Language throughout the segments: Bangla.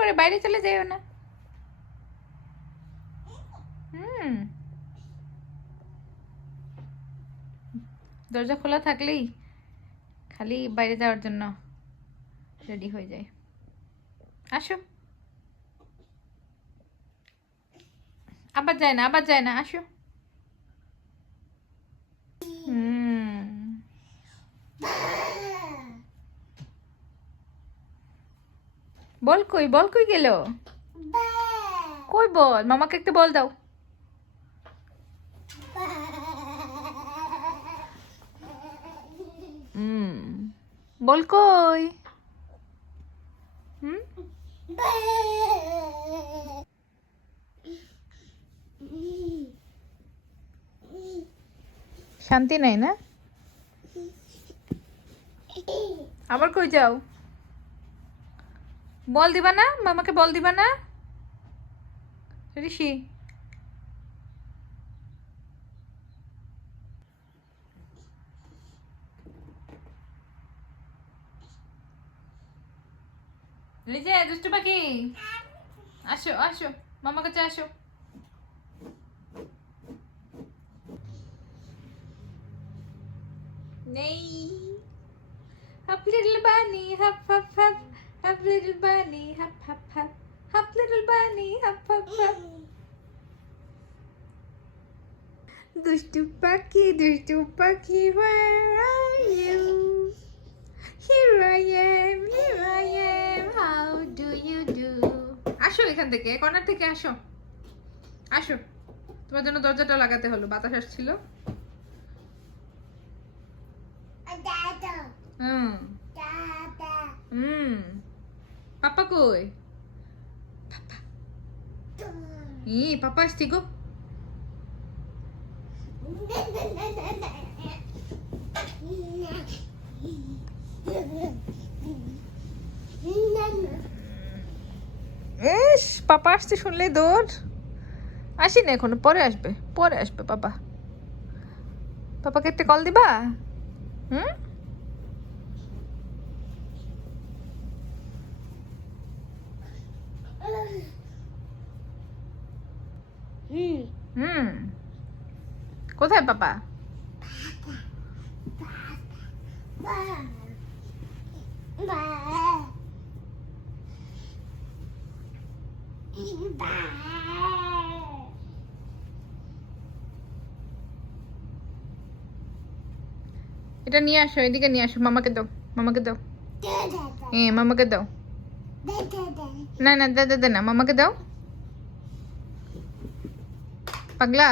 করে বাইরে চলে যাইও না। দরজা খোলা থাকলেই খালি বাইরে যাওয়ার জন্য রেডি হয়ে যায়। আসো, আবার যায় না, আবার যায় না, আসো। বল কই, বল কই গেল? কই বল? মামাকে একটা বল দাও। বল কই? শান্তি নাই না? আবার কই যাও? বল দিবা না? মামাকে বল দিবা না? ঋষি লিজে, দুষ্টু পাখি, আসো আসো, মামা কাছে আসো। নেই। Hop little bunny, hop hop hop, hop little bunny, hop hop hop, hop little bunny, hop hop hop. Dushtu Paki, where are you? Here I am, how do you do? আসো এখান থেকে, কর্নার থেকে আসো, আসো। তোমার জন্য দরজাটা লাগাতে হলো, বাতাস আসছিল। পাপা কই? পাপা, পাপা আসছি গো। ইস, পাপা আসছে শুনলে দৌড়। আসি না এখনো, পরে আসবে, পরে আসবে পাপা। পাপাকে একটা কল দিবা? কোথায় পাপা? এটা নিয়ে আসো, এদিকে নিয়ে আসো, মামাকে দাও, মামাকে দাও। মামাকে দাও। না না, দে না, মামাকে দাও। পাগলা,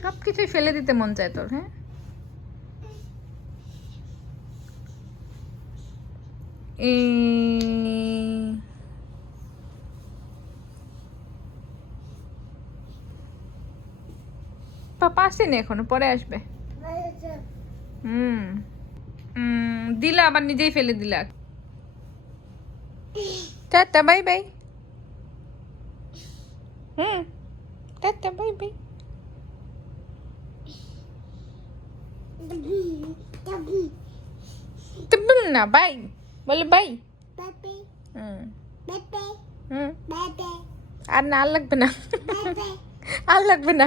সবকিছুই ফেলে দিতে মন চায় তোর। হ্যাঁ, পাপা আসেনি এখনো, পরে আসবে। দিলা, আবার নিজেই ফেলে দিলা। Tata, bye bye. Tata, bye bye. না, বাই বলে, বাই। আর না, আর লাগবে না, আর লাগবে না।